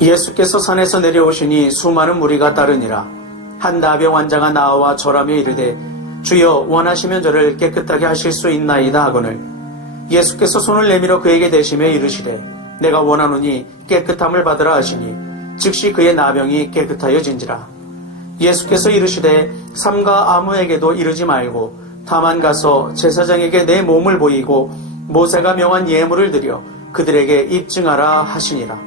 예수께서 산에서 내려오시니 수많은 무리가 따르니라. 한 나병 환자가 나와 절하며 이르되 주여 원하시면 저를 깨끗하게 하실 수 있나이다 하거늘 예수께서 손을 내밀어 그에게 대시며 이르시되 내가 원하노니 깨끗함을 받으라 하시니 즉시 그의 나병이 깨끗하여진지라. 예수께서 이르시되 삼가 아무에게도 이르지 말고 다만 가서 제사장에게 내 몸을 보이고 모세가 명한 예물을 드려 그들에게 입증하라 하시니라.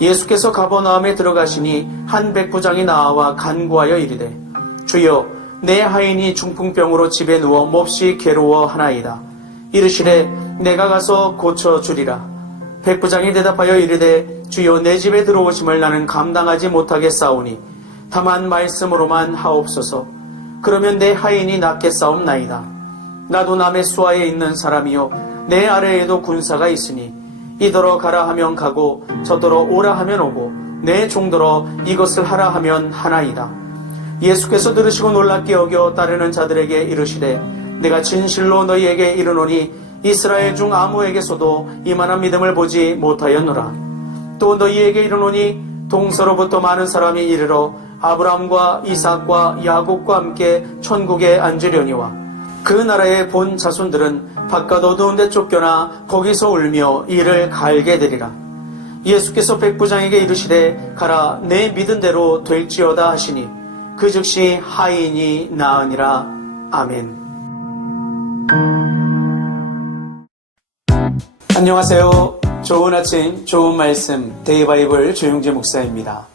예수께서 가버나움에 들어가시니 한 백부장이 나와 간구하여 이르되 주여 내 하인이 중풍병으로 집에 누워 몹시 괴로워하나이다. 이르시되 내가 가서 고쳐주리라. 백부장이 대답하여 이르되 주여 내 집에 들어오심을 나는 감당하지 못하겠사오니 다만 말씀으로만 하옵소서. 그러면 내 하인이 낫겠사옵나이다. 나도 남의 수하에 있는 사람이요 내 아래에도 군사가 있으니 이더러 가라 하면 가고 저더러 오라 하면 오고 내 종더러 이것을 하라 하면 하나이다. 예수께서 들으시고 놀랍게 여겨 따르는 자들에게 이르시되 내가 진실로 너희에게 이르노니 이스라엘 중 아무에게서도 이만한 믿음을 보지 못하였노라. 또 너희에게 이르노니 동서로부터 많은 사람이 이르러 아브라함과 이삭과 야곱과 함께 천국에 앉으려니와 그 나라의 본 자손들은 바깥 어두운 데 쫓겨나 거기서 울며 이를 갈게 되리라. 예수께서 백부장에게 이르시되 가라 내 믿은 대로 될지어다 하시니 그 즉시 하인이 나으니라. 아멘. 안녕하세요. 좋은 아침 좋은 말씀 데이바이블 조용재 목사입니다.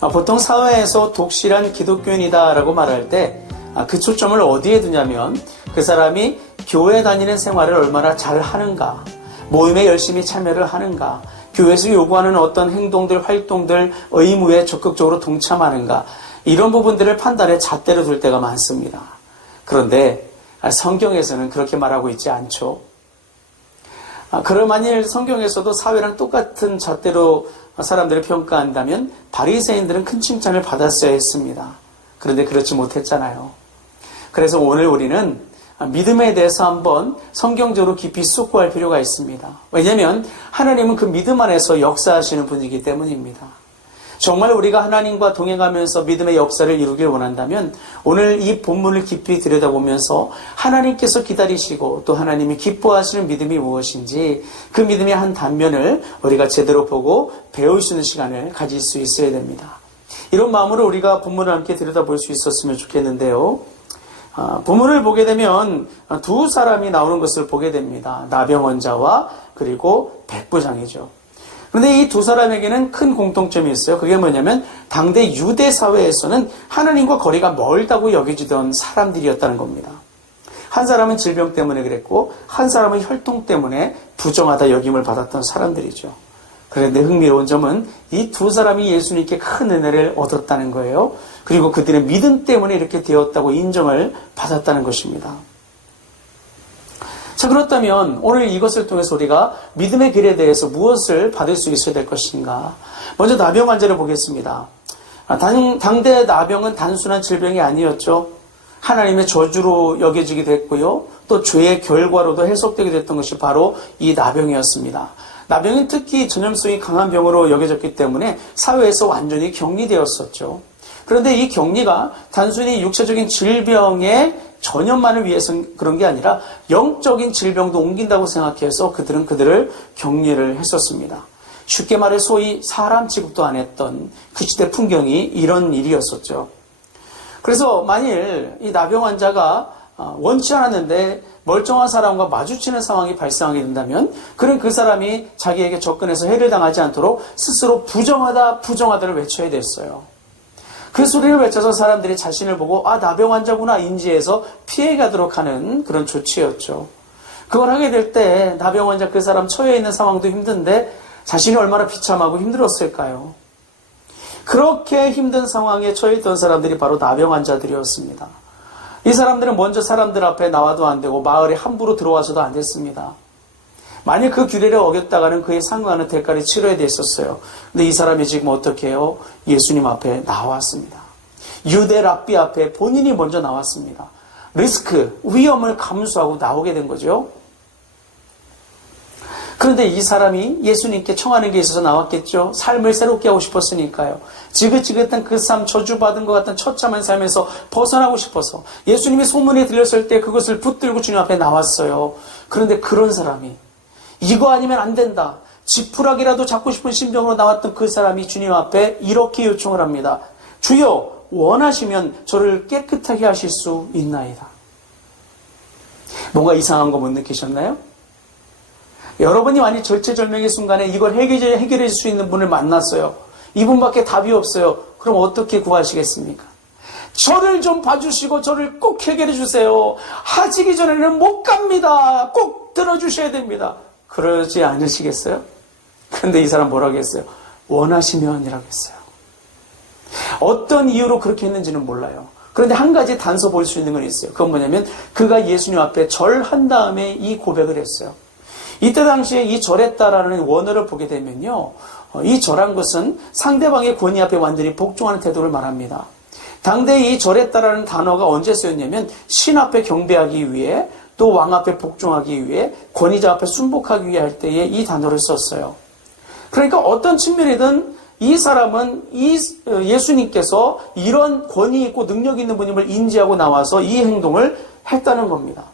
보통 사회에서 독실한 기독교인이다 라고 말할 때 그 초점을 어디에 두냐면 그 사람이 교회 다니는 생활을 얼마나 잘 하는가, 모임에 열심히 참여를 하는가, 교회에서 요구하는 어떤 행동들, 활동들, 의무에 적극적으로 동참하는가, 이런 부분들을 판단에 잣대로 둘 때가 많습니다. 그런데 성경에서는 그렇게 말하고 있지 않죠. 그럼 만일 성경에서도 사회랑 똑같은 잣대로 사람들을 평가한다면 바리새인들은 큰 칭찬을 받았어야 했습니다. 그런데 그렇지 못했잖아요. 그래서 오늘 우리는 믿음에 대해서 한번 성경적으로 깊이 쏟고할 필요가 있습니다. 왜냐하면 하나님은 그 믿음 안에서 역사하시는 분이기 때문입니다. 정말 우리가 하나님과 동행하면서 믿음의 역사를 이루길 원한다면 오늘 이 본문을 깊이 들여다보면서 하나님께서 기다리시고 또 하나님이 기뻐하시는 믿음이 무엇인지 그 믿음의 한 단면을 우리가 제대로 보고 배울 수 있는 시간을 가질 수 있어야 됩니다. 이런 마음으로 우리가 본문을 함께 들여다볼 수 있었으면 좋겠는데요. 본문을 보게 되면 두 사람이 나오는 것을 보게 됩니다. 나병 환자와 그리고 백부장이죠. 그런데 이 두 사람에게는 큰 공통점이 있어요. 그게 뭐냐면 당대 유대 사회에서는 하나님과 거리가 멀다고 여겨지던 사람들이었다는 겁니다. 한 사람은 질병 때문에 그랬고 한 사람은 혈통 때문에 부정하다 여김을 받았던 사람들이죠. 그런데 흥미로운 점은 이 두 사람이 예수님께 큰 은혜를 얻었다는 거예요. 그리고 그들의 믿음 때문에 이렇게 되었다고 인정을 받았다는 것입니다. 자, 그렇다면 오늘 이것을 통해서 우리가 믿음의 길에 대해서 무엇을 받을 수 있어야 될 것인가? 먼저 나병 환자를 보겠습니다. 당대 나병은 단순한 질병이 아니었죠. 하나님의 저주로 여겨지기도 했고요. 또 죄의 결과로도 해석되게 됐던 것이 바로 이 나병이었습니다. 나병은 특히 전염성이 강한 병으로 여겨졌기 때문에 사회에서 완전히 격리되었었죠. 그런데 이 격리가 단순히 육체적인 질병의 전염만을 위해서 그런 게 아니라 영적인 질병도 옮긴다고 생각해서 그들은 그들을 격리를 했었습니다. 쉽게 말해 소위 사람 취급도 안 했던 그 시대 풍경이 이런 일이었었죠. 그래서 만일 이 나병 환자가 원치 않았는데 멀쩡한 사람과 마주치는 상황이 발생하게 된다면 그는 그 사람이 자기에게 접근해서 해를 당하지 않도록 스스로 부정하다, 부정하다를 외쳐야 됐어요. 그 소리를 외쳐서 사람들이 자신을 보고 나병 환자구나 인지해서 피해가도록 하는 그런 조치였죠. 그걸 하게 될 때 나병 환자 그 사람 처해 있는 상황도 힘든데 자신이 얼마나 비참하고 힘들었을까요? 그렇게 힘든 상황에 처해 있던 사람들이 바로 나병 환자들이었습니다. 이 사람들은 먼저 사람들 앞에 나와도 안 되고 마을에 함부로 들어와서도 안 됐습니다. 만약 그 규례를 어겼다가는 그에 상응하는 대가를 치러야 됐었어요. 근데 이 사람이 지금 어떻게 해요? 예수님 앞에 나왔습니다. 유대 랍비 앞에 본인이 먼저 나왔습니다. 리스크, 위험을 감수하고 나오게 된 거죠. 그런데 이 사람이 예수님께 청하는 게 있어서 나왔겠죠. 삶을 새롭게 하고 싶었으니까요. 지긋지긋한 그 삶, 저주받은 것 같은 처참한 삶에서 벗어나고 싶어서 예수님이 소문이 들렸을 때 그것을 붙들고 주님 앞에 나왔어요. 그런데 그런 사람이 이거 아니면 안 된다. 지푸라기라도 잡고 싶은 심정으로 나왔던 그 사람이 주님 앞에 이렇게 요청을 합니다. 주여, 원하시면 저를 깨끗하게 하실 수 있나이다. 뭔가 이상한 거 못 느끼셨나요? 여러분이 만약 절체절명의 순간에 이걸 해결해 줄 수 있는 분을 만났어요. 이분밖에 답이 없어요. 그럼 어떻게 구하시겠습니까? 저를 좀 봐주시고 저를 꼭 해결해 주세요. 하시기 전에는 못 갑니다. 꼭 들어주셔야 됩니다. 그러지 않으시겠어요? 그런데 이 사람 뭐라고 했어요? 원하시면이라고 했어요. 어떤 이유로 그렇게 했는지는 몰라요. 그런데 한 가지 단서 볼 수 있는 건 있어요. 그건 뭐냐면 그가 예수님 앞에 절한 다음에 이 고백을 했어요. 이때 당시에 이 절했다라는 원어를 보게 되면요. 이 절한 것은 상대방의 권위 앞에 완전히 복종하는 태도를 말합니다. 당대 이 절했다라는 단어가 언제 쓰였냐면 신 앞에 경배하기 위해 또 왕 앞에 복종하기 위해 권위자 앞에 순복하기 위해 할 때에 이 단어를 썼어요. 그러니까 어떤 측면이든 이 사람은 예수님께서 이런 권위 있고 능력 있는 분임을 인지하고 나와서 이 행동을 했다는 겁니다.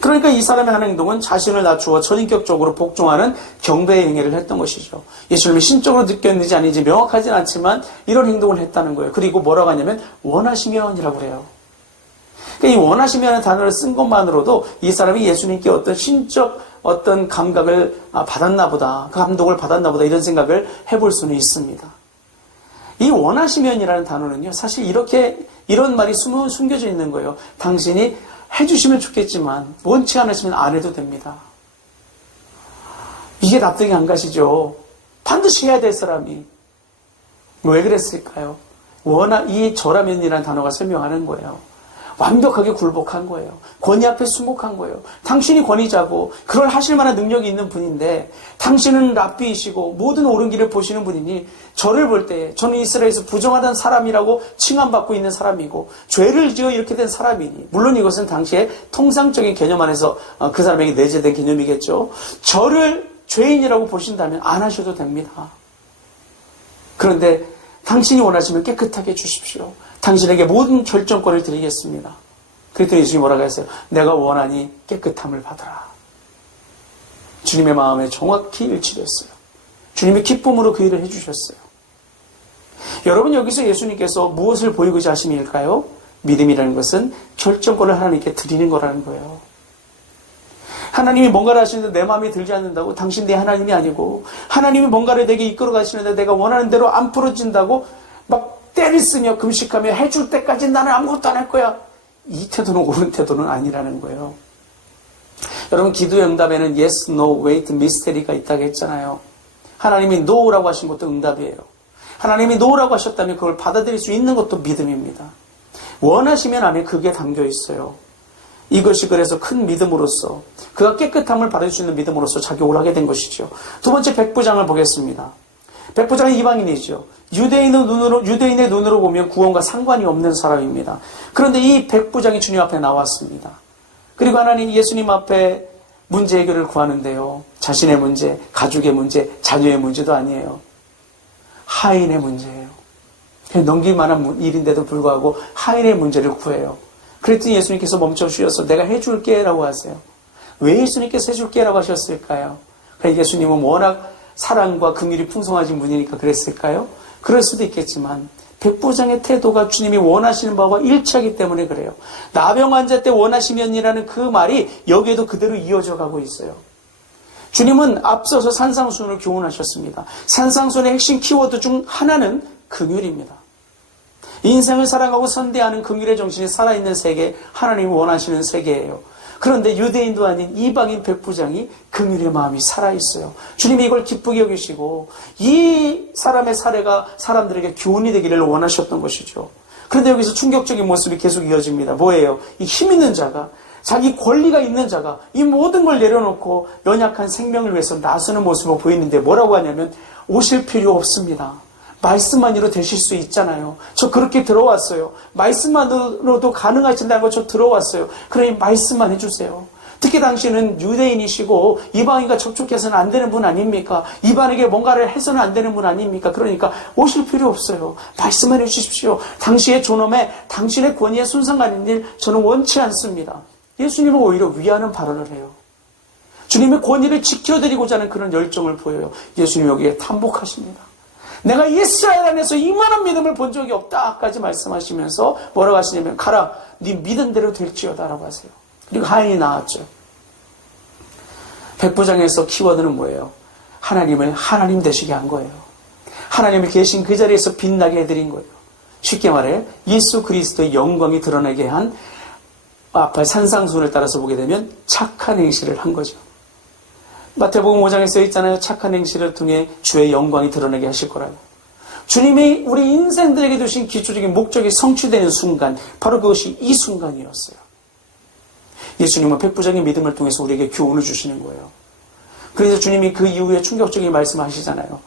그러니까 이 사람의 하는 행동은 자신을 낮추어 전인격적으로 복종하는 경배의 행위를 했던 것이죠. 예수님이 신적으로 느꼈는지 아닌지 명확하진 않지만 이런 행동을 했다는 거예요. 그리고 뭐라고 하냐면 원하시면이라고 그래요. 그러니까 이 원하시면의 단어를 쓴 것만으로도 이 사람이 예수님께 어떤 신적 어떤 감각을 받았나 보다, 그 감동을 받았나 보다 이런 생각을 해볼 수는 있습니다. 이 원하시면이라는 단어는요, 사실 이런 말이 숨겨져 있는 거예요. 당신이 해주시면 좋겠지만 원치 않으시면 안 해도 됩니다. 이게 납득이 안 가시죠. 반드시 해야 될 사람이 왜 그랬을까요? 이 절하면이라는 단어가 설명하는 거예요. 완벽하게 굴복한 거예요. 권위 앞에 순복한 거예요. 당신이 권위자고 그걸 하실 만한 능력이 있는 분인데 당신은 랍비이시고 모든 옳은 길을 보시는 분이니 저를 볼 때 저는 이스라엘에서 부정하던 사람이라고 칭함받고 있는 사람이고 죄를 지어 이렇게 된 사람이니 물론 이것은 당시에 통상적인 개념 안에서 그 사람에게 내재된 개념이겠죠. 저를 죄인이라고 보신다면 안 하셔도 됩니다. 그런데 당신이 원하시면 깨끗하게 해주십시오. 당신에게 모든 결정권을 드리겠습니다. 그랬더니 예수님이 뭐라고 했어요? 내가 원하니 깨끗함을 받으라. 주님의 마음에 정확히 일치됐어요. 주님이 기쁨으로 그 일을 해주셨어요. 여러분 여기서 예수님께서 무엇을 보이고자 하심일까요? 믿음이라는 것은 결정권을 하나님께 드리는 거라는 거예요. 하나님이 뭔가를 하시는데 내 마음에 들지 않는다고 당신 내 하나님이 아니고 하나님이 뭔가를 내게 이끌어 가시는데 내가 원하는 대로 안 풀어진다고 막 때를 쓰며 금식하며 해줄 때까지 나는 아무것도 안 할 거야. 이 태도는 옳은 태도는 아니라는 거예요. 여러분 기도의 응답에는 yes, no, wait, mystery가 있다고 했잖아요. 하나님이 no라고 하신 것도 응답이에요. 하나님이 no라고 하셨다면 그걸 받아들일 수 있는 것도 믿음입니다. 원하시면 안에 그게 담겨 있어요. 이것이 그래서 큰 믿음으로서 그가 깨끗함을 받을 수 있는 믿음으로서 작용을 하게 된 것이죠. 두 번째 백부장을 보겠습니다. 백부장은 이방인이죠. 유대인의 눈으로 보면 구원과 상관이 없는 사람입니다. 그런데 이 백부장이 주님 앞에 나왔습니다. 그리고 하나님 예수님 앞에 문제 해결을 구하는데요. 자신의 문제, 가족의 문제, 자녀의 문제도 아니에요. 하인의 문제예요. 넘길 만한 일인데도 불구하고 하인의 문제를 구해요. 그랬더니 예수님께서 멈춰 주셔서 내가 해줄게 라고 하세요. 왜 예수님께서 해줄게 라고 하셨을까요? 그러니까 예수님은 워낙 사랑과 긍휼이 풍성하신 분이니까 그랬을까요? 그럴 수도 있겠지만 백부장의 태도가 주님이 원하시는 바와 일치하기 때문에 그래요. 나병 환자 때 원하시면이라는 그 말이 여기에도 그대로 이어져 가고 있어요. 주님은 앞서서 산상수훈을 교훈하셨습니다. 산상수훈의 핵심 키워드 중 하나는 긍휼입니다. 인생을 사랑하고 선대하는 긍휼의 정신이 살아있는 세계, 하나님이 원하시는 세계예요. 그런데 유대인도 아닌 이방인 백부장이 긍휼의 마음이 살아있어요. 주님이 이걸 기쁘게 여기시고 이 사람의 사례가 사람들에게 교훈이 되기를 원하셨던 것이죠. 그런데 여기서 충격적인 모습이 계속 이어집니다. 뭐예요? 이 힘 있는 자가 자기 권리가 있는 자가 이 모든 걸 내려놓고 연약한 생명을 위해서 나서는 모습을 보이는데 뭐라고 하냐면 오실 필요 없습니다. 말씀만으로 되실 수 있잖아요. 저 그렇게 들어왔어요. 말씀만으로도 가능하신다는 거 저 들어왔어요. 그러니 말씀만 해주세요. 특히 당신은 유대인이시고 이방인과 접촉해서는 안 되는 분 아닙니까? 이방에게 뭔가를 해서는 안 되는 분 아닙니까? 그러니까 오실 필요 없어요. 말씀만 해주십시오. 당시의 존엄에 당신의 권위에 손상가는 일 저는 원치 않습니다. 예수님은 오히려 위하는 발언을 해요. 주님의 권위를 지켜드리고자 하는 그런 열정을 보여요. 예수님 여기에 탐복하십니다. 내가 이스라엘 안에서 이만한 믿음을 본 적이 없다까지 말씀하시면서 뭐라고 하시냐면 가라 네 믿은 대로 될지어다 라고 하세요. 그리고 하인이 나왔죠. 백부장에서 키워드는 뭐예요? 하나님을 하나님 되시게 한 거예요. 하나님이 계신 그 자리에서 빛나게 해드린 거예요. 쉽게 말해 예수 그리스도의 영광이 드러나게 한 앞에 산상순을 따라서 보게 되면 착한 행실을 한 거죠. 마태복음 5장에 써 있잖아요. 착한 행실을 통해 주의 영광이 드러나게 하실 거라고. 주님이 우리 인생들에게 두신 기초적인 목적이 성취되는 순간, 바로 그것이 이 순간이었어요. 예수님은 백부장의 믿음을 통해서 우리에게 교훈을 주시는 거예요. 그래서 주님이 그 이후에 충격적인 말씀을 하시잖아요.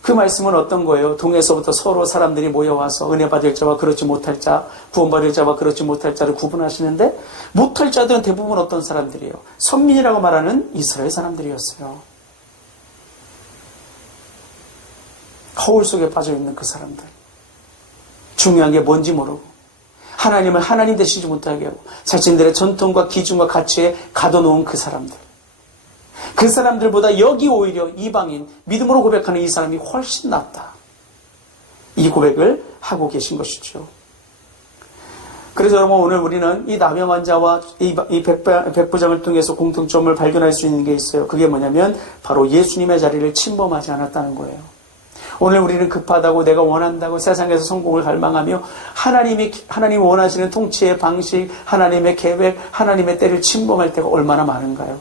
그 말씀은 어떤 거예요? 동에서부터 서로 사람들이 모여와서 은혜 받을 자와 그렇지 못할 자, 구원받을 자와 그렇지 못할 자를 구분하시는데 못할 자들은 대부분 어떤 사람들이에요? 선민이라고 말하는 이스라엘 사람들이었어요. 거울 속에 빠져있는 그 사람들. 중요한 게 뭔지 모르고 하나님을 하나님 되시지 못하게 하고 자신들의 전통과 기준과 가치에 가둬놓은 그 사람들. 그 사람들보다 여기 오히려 이방인, 믿음으로 고백하는 이 사람이 훨씬 낫다. 이 고백을 하고 계신 것이죠. 그래서 여러분 오늘 우리는 이 남영 환자와 이 백부장을 통해서 공통점을 발견할 수 있는 게 있어요. 그게 뭐냐면 바로 예수님의 자리를 침범하지 않았다는 거예요. 오늘 우리는 급하다고 내가 원한다고 세상에서 성공을 갈망하며 하나님이 원하시는 통치의 방식, 하나님의 계획, 하나님의 때를 침범할 때가 얼마나 많은가요?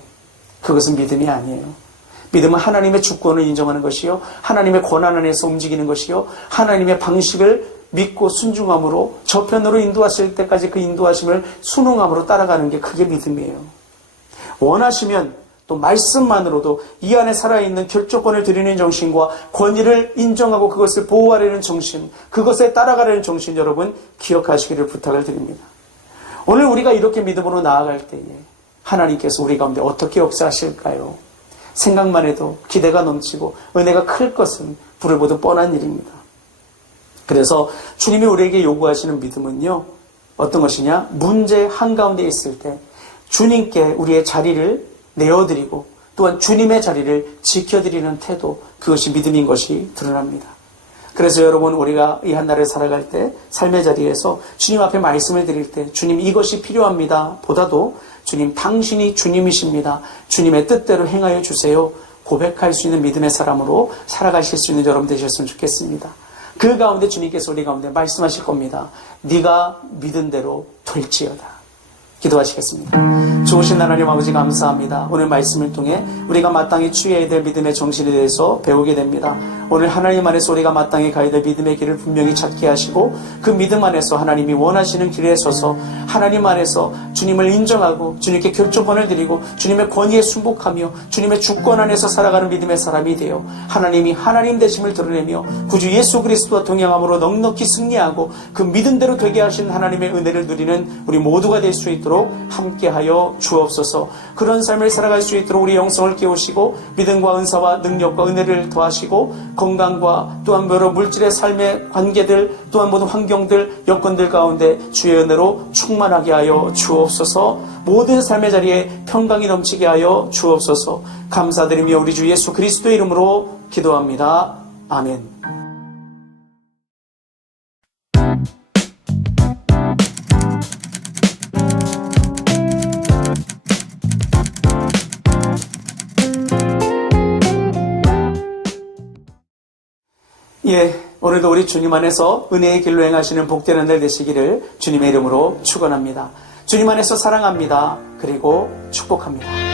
그것은 믿음이 아니에요. 믿음은 하나님의 주권을 인정하는 것이요, 하나님의 권한 안에서 움직이는 것이요, 하나님의 방식을 믿고 순종함으로 저편으로 인도하실 때까지 그 인도하심을 순응함으로 따라가는 게 그게 믿음이에요. 원하시면 또 말씀만으로도 이 안에 살아있는 결정권을 드리는 정신과 권위를 인정하고 그것을 보호하려는 정신, 그것에 따라가려는 정신 여러분 기억하시기를 부탁을 드립니다. 오늘 우리가 이렇게 믿음으로 나아갈 때에 하나님께서 우리 가운데 어떻게 역사하실까요? 생각만 해도 기대가 넘치고 은혜가 클 것은 불을 보듯 뻔한 일입니다. 그래서 주님이 우리에게 요구하시는 믿음은요, 어떤 것이냐? 문제 한가운데 있을 때 주님께 우리의 자리를 내어드리고 또한 주님의 자리를 지켜드리는 태도, 그것이 믿음인 것이 드러납니다. 그래서 여러분 우리가 이 한날을 살아갈 때 삶의 자리에서 주님 앞에 말씀을 드릴 때 주님 이것이 필요합니다 보다도 주님 당신이 주님이십니다, 주님의 뜻대로 행하여 주세요 고백할 수 있는 믿음의 사람으로 살아가실 수 있는 여러분 되셨으면 좋겠습니다. 그 가운데 주님께서 우리 가운데 말씀하실 겁니다. 네가 믿은 대로 될지어다. 기도하시겠습니다. 좋으신 하나님 아버지 감사합니다. 오늘 말씀을 통해 우리가 마땅히 취해야 될 믿음의 정신에 대해서 배우게 됩니다. 오늘 하나님 안에서 우리가 마땅히 가야 될 믿음의 길을 분명히 찾게 하시고 그 믿음 안에서 하나님이 원하시는 길에 서서 하나님 안에서 주님을 인정하고 주님께 결정권을 드리고 주님의 권위에 순복하며 주님의 주권 안에서 살아가는 믿음의 사람이 되어 하나님이 하나님 되심을 드러내며 구주 예수 그리스도와 동행함으로 넉넉히 승리하고 그 믿음대로 되게 하신 하나님의 은혜를 누리는 우리 모두가 될 수 있도록 함께하여 주옵소서. 그런 삶을 살아갈 수 있도록 우리 영성을 깨우시고 믿음과 은사와 능력과 은혜를 더하시고 건강과 또한 여러 물질의 삶의 관계들 또한 모든 환경들 여건들 가운데 주의 은혜로 충만하게 하여 주옵소서. 모든 삶의 자리에 평강이 넘치게 하여 주옵소서. 감사드리며 우리 주 예수 그리스도의 이름으로 기도합니다. 아멘. 예, 오늘도 우리 주님 안에서 은혜의 길로 행하시는 복되는 날 되시기를 주님의 이름으로 축원합니다. 주님 안에서 사랑합니다. 그리고 축복합니다.